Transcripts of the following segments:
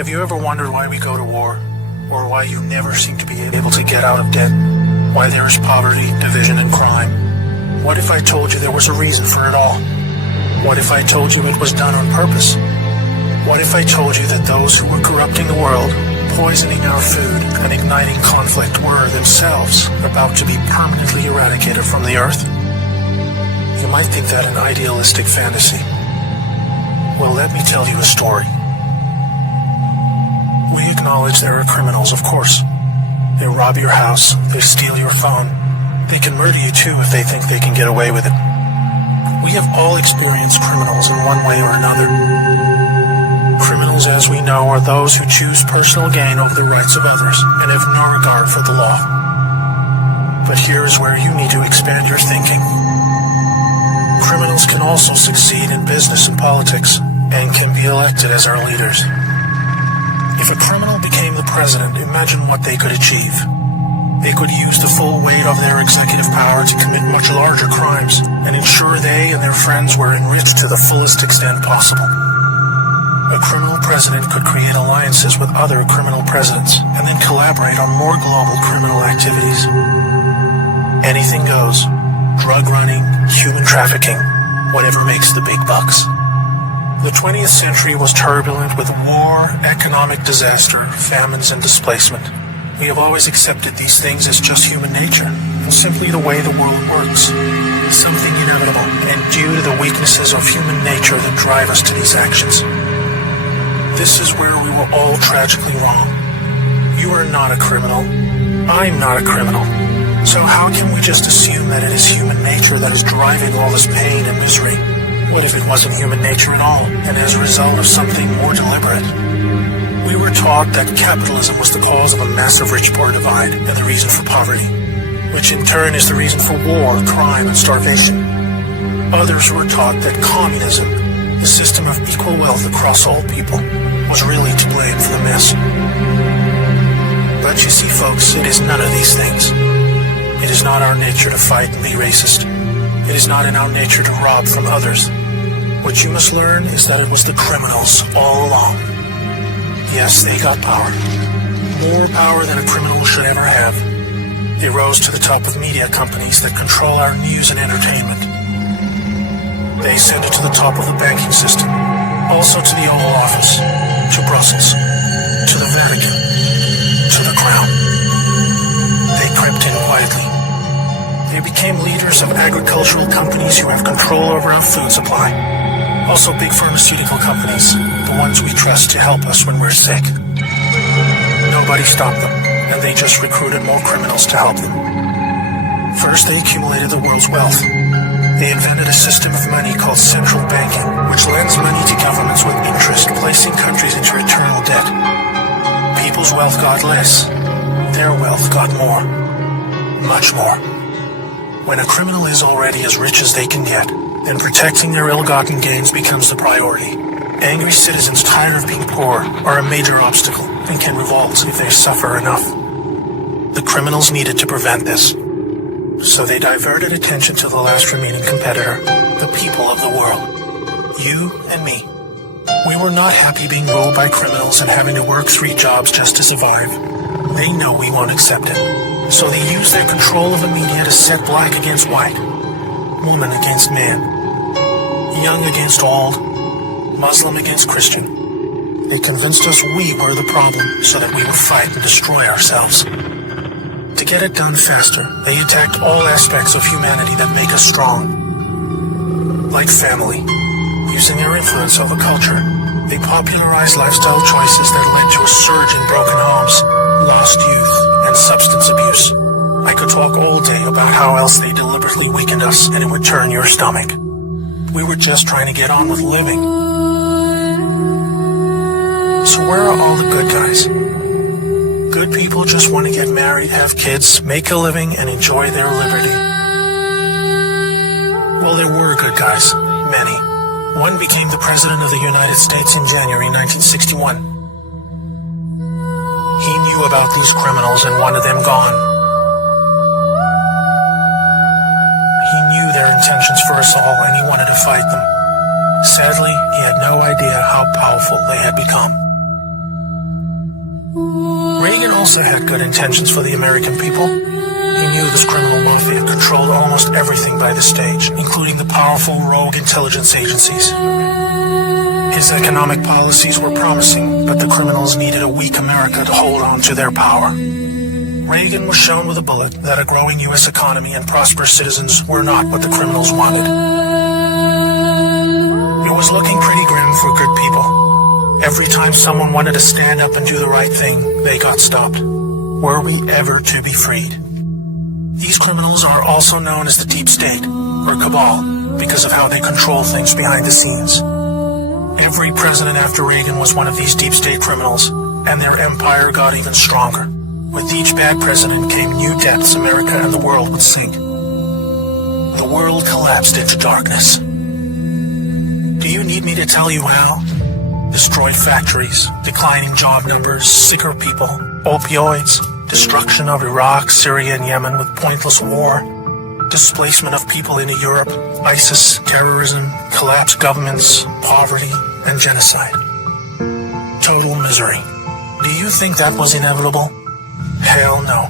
Have you ever wondered why we go to war? Or why you never seem to be able to get out of debt? Why there is poverty, division, and crime? What if I told you there was a reason for it all? What if I told you it was done on purpose? What if I told you that those who were corrupting the world, poisoning our food, and igniting conflict were themselves about to be permanently eradicated from the earth? You might think that an idealistic fantasy. Well, let me tell you a story. We acknowledge there are criminals, of course. They rob your house, they steal your phone. They can murder you too if they think they can get away with it. We have all experienced criminals in one way or another. Criminals, as we know, are those who choose personal gain over the rights of others and have no regard for the law. But here is where you need to expand your thinking. Criminals can also succeed in business and politics and can be elected as our leaders. If a criminal became the president, imagine what they could achieve. They could use the full weight of their executive power to commit much larger crimes and ensure they and their friends were enriched to the fullest extent possible. A criminal president could create alliances with other criminal presidents and then collaborate on more global criminal activities. Anything goes. Drug running, human trafficking, whatever makes the big bucks. The 20th century was turbulent with war, economic disaster, famines, and displacement. We have always accepted these things as just human nature, and simply the way the world works. Something inevitable, and due to the weaknesses of human nature that drive us to these actions. This is where we were all tragically wrong. You are not a criminal. I'm not a criminal. So how can we just assume that it is human nature that is driving all this pain and misery? What if it wasn't human nature at all, and as a result of something more deliberate? We were taught that capitalism was the cause of a massive rich-poor divide and the reason for poverty, which in turn is the reason for war, crime, and starvation. Others were taught that communism, the system of equal wealth across all people, was really to blame for the mess. But you see, folks, it is none of these things. It is not our nature to fight and be racist. It is not in our nature to rob from others. What you must learn is that it was the criminals all along. Yes, they got power. More power than a criminal should ever have. They rose to the top of media companies that control our news and entertainment. They ascended to the top of the banking system, also to the Oval Office, to Brussels, to the Vatican, to the Crown. They crept in quietly. They became leaders of agricultural companies who have control over our food supply. Also big pharmaceutical companies, the ones we trust to help us when we're sick. Nobody stopped them, and they just recruited more criminals to help them. First, they accumulated the world's wealth. They invented a system of money called central banking, which lends money to governments with interest, placing countries into eternal debt. People's wealth got less. Their wealth got more. Much more. When a criminal is already as rich as they can get, then protecting their ill-gotten gains becomes the priority. Angry citizens tired of being poor are a major obstacle and can revolt if they suffer enough. The criminals needed to prevent this. So they diverted attention to the last remaining competitor, the people of the world. You and me. We were not happy being ruled by criminals and having to work 3 jobs just to survive. They know we won't accept it. So they use their control of the media to set black against white, woman against man, young against old, Muslim against Christian. They convinced us we were the problem so that we would fight and destroy ourselves. To get it done faster, they attacked all aspects of humanity that make us strong. Like family. Using their influence over culture, they popularized lifestyle choices that led to a surge in broken homes, lost youth, and substance abuse. I could talk all day about how else they deliberately weakened us and it would turn your stomach. We were just trying to get on with living. So where are all the good guys? Good people just want to get married, have kids, make a living, and enjoy their liberty. Well, there were good guys. Many. One became the President of the United States in January 1961. He knew about these criminals and wanted them gone. He knew their intentions for us all and he wanted to fight them. Sadly, he had no idea how powerful they had become. Reagan also had good intentions for the American people. He knew this criminal mafia controlled almost everything by the stage, including the powerful rogue intelligence agencies. His economic policies were promising, but the criminals needed a weak America to hold on to their power. Reagan was shown with a bullet that a growing U.S. economy and prosperous citizens were not what the criminals wanted. It was looking pretty grim for good people. Every time someone wanted to stand up and do the right thing, they got stopped. Were we ever to be freed? These criminals are also known as the Deep State, or Cabal, because of how they control things behind the scenes. Every president after Reagan was one of these Deep State criminals, and their empire got even stronger. With each bad president came new depths America and the world would sink. The world collapsed into darkness. Do you need me to tell you how? Destroyed factories, declining job numbers, sicker people, opioids, destruction of Iraq, Syria, and Yemen with pointless war, displacement of people into Europe, ISIS, terrorism, collapsed governments, poverty, and genocide. Total misery. Do you think that was inevitable? Hell no.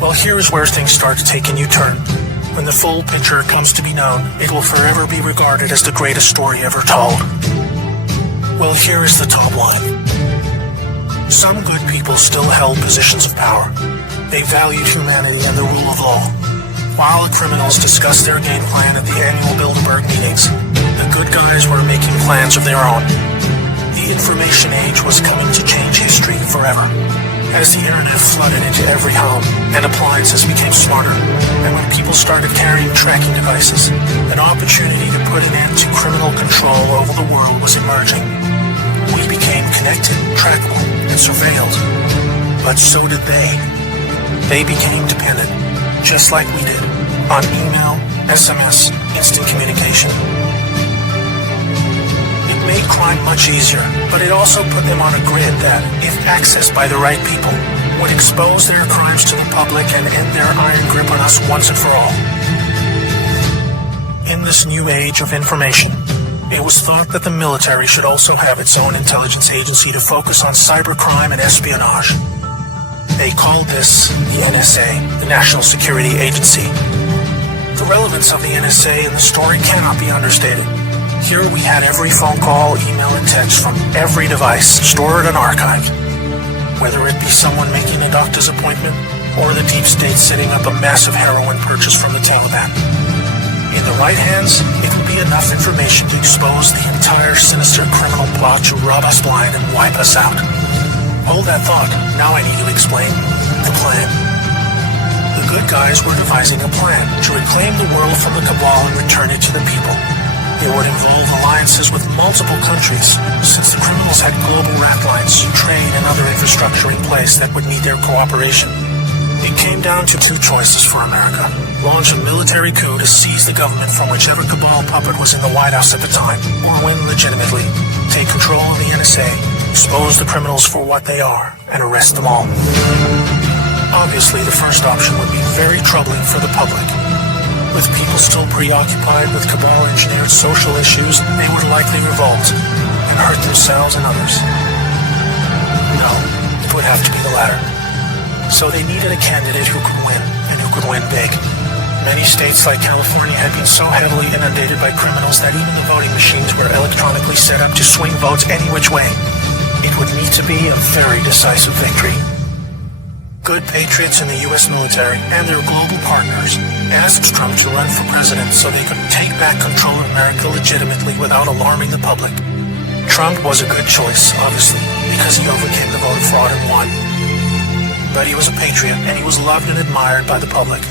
Well, here is where things start to take a new turn. When the full picture comes to be known, it will forever be regarded as the greatest story ever told. Well, here is the top line. Some good people still held positions of power. They valued humanity and the rule of law. While the criminals discussed their game plan at the annual Bilderberg meetings, the good guys were making plans of their own. The information age was coming to change history forever. As the internet flooded into every home and appliances became smarter, and when people started carrying tracking devices, an opportunity to put an end to criminal control over the world was emerging. We became connected, trackable, and surveilled. But so did they. They became dependent, just like we did, on email, SMS, instant communication. It made crime much easier, but it also put them on a grid that, if accessed by the right people, would expose their crimes to the public and end their iron grip on us once and for all. In this new age of information, it was thought that the military should also have its own intelligence agency to focus on cybercrime and espionage. They called this the NSA, the National Security Agency. The relevance of the NSA in the story cannot be understated. Here we had every phone call, email, and text from every device stored and archived. Whether it be someone making a doctor's appointment or the Deep State setting up a massive heroin purchase from the Taliban. In the right hands, it would be enough information to expose the entire sinister criminal plot to rob us blind and wipe us out. Hold that thought. Now I need to explain the plan. The good guys were devising a plan to reclaim the world from the cabal and return it to the people. It would involve alliances with multiple countries, since the criminals had global rat lines, trade, and other infrastructure in place that would need their cooperation. It came down to two choices for America. Launch a military coup to seize the government from whichever cabal puppet was in the White House at the time, or win legitimately, take control of the NSA, expose the criminals for what they are, and arrest them all. Obviously, the first option would be very troubling for the public. With people still preoccupied with cabal-engineered social issues, they would likely revolt and hurt themselves and others. No, it would have to be the latter. So they needed a candidate who could win, and who could win big. Many states like California had been so heavily inundated by criminals that even the voting machines were electronically set up to swing votes any which way. It would need to be a very decisive victory. Good patriots in the U.S. military and their global partners asked Trump to run for president so they could take back control of America legitimately without alarming the public. Trump was a good choice, obviously, because he overcame the voter fraud and won. But he was a patriot, and he was loved and admired by the public.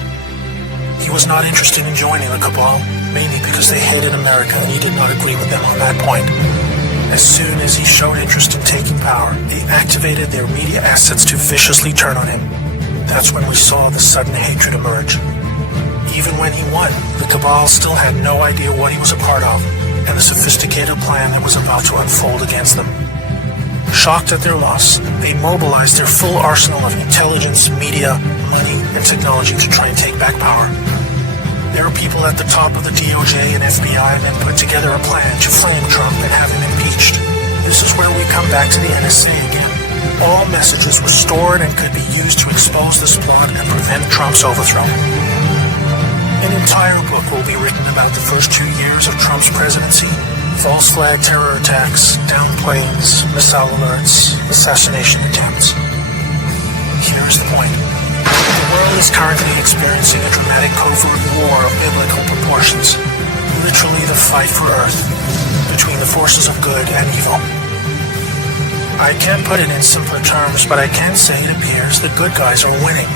He was not interested in joining the cabal, mainly because they hated America, and he did not agree with them on that point. As soon as he showed interest in taking power, they activated their media assets to viciously turn on him. That's when we saw the sudden hatred emerge. Even when he won, the cabal still had no idea what he was a part of, and the sophisticated plan that was about to unfold against them. Shocked at their loss, they mobilized their full arsenal of intelligence, media, money, and technology to try and take back power. There are people at the top of the DOJ and FBI that put together a plan to flame Trump and have him impeached. This is where we come back to the NSA again. All messages were stored and could be used to expose this plot and prevent Trump's overthrow. An entire book will be written about the first 2 years of Trump's presidency. False flag terror attacks, downed planes, missile alerts, assassination attempts. Here's the point. The world is currently experiencing a dramatic covert war of biblical proportions. Literally the fight for Earth between the forces of good and evil. I can't put it in simpler terms, but I can say it appears the good guys are winning.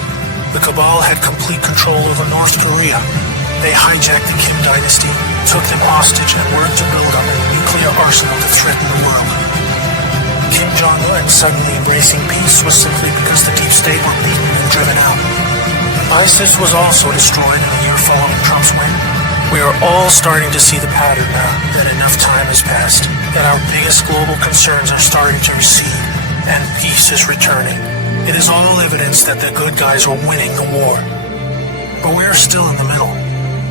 The cabal had complete control over North Korea. They hijacked the Kim dynasty, took them hostage, and worked to build up a nuclear arsenal to threaten the world. Kim Jong-un suddenly embracing peace was simply because the deep state were beaten and driven out. ISIS was also destroyed in the year following Trump's win. We are all starting to see the pattern now that enough time has passed, that our biggest global concerns are starting to recede, and peace is returning. It is all evidence that the good guys are winning the war. But we are still in the middle.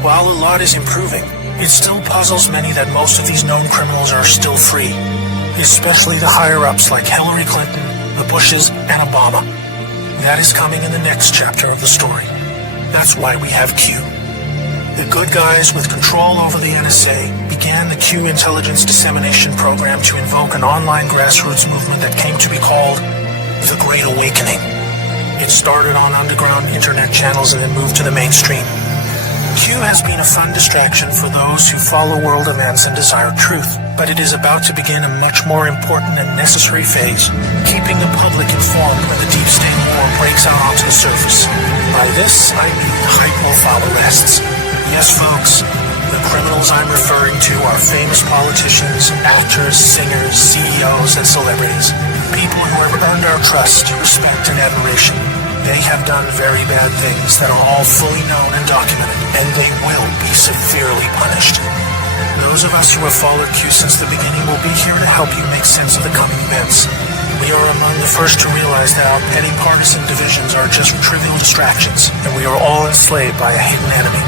While a lot is improving, it still puzzles many that most of these known criminals are still free, especially the higher-ups like Hillary Clinton, the Bushes, and Obama. That is coming in the next chapter of the story. That's why we have Q. The good guys with control over the NSA began the Q intelligence dissemination program to invoke an online grassroots movement that came to be called the Great Awakening. It started on underground internet channels and then moved to the mainstream. Q has been a fun distraction for those who follow world events and desire truth, but it is about to begin a much more important and necessary phase, keeping the public informed when the deep state war breaks out onto the surface. By this, I mean high-profile arrests. Yes, folks, the criminals I'm referring to are famous politicians, actors, singers, CEOs, and celebrities. People who have earned our trust, respect, and admiration. They have done very bad things that are all fully known and documented, and they will be severely punished. Those of us who have followed Q since the beginning will be here to help you make sense of the coming events. We are among the first to realize that our petty partisan divisions are just trivial distractions, and we are all enslaved by a hidden enemy.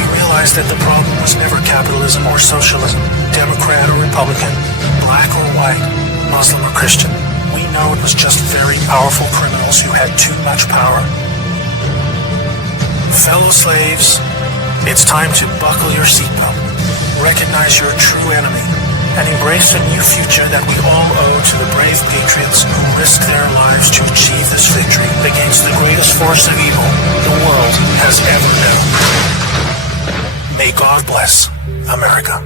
We realize that the problem was never capitalism or socialism, Democrat or Republican, black or white, Muslim or Christian. We know it was just very powerful criminals who had too much power. Fellow slaves, it's time to buckle your seatbelt, recognize your true enemy, and embrace a new future that we all owe to the brave patriots who risked their lives to achieve this victory against the greatest force of evil the world has ever known. May God bless America.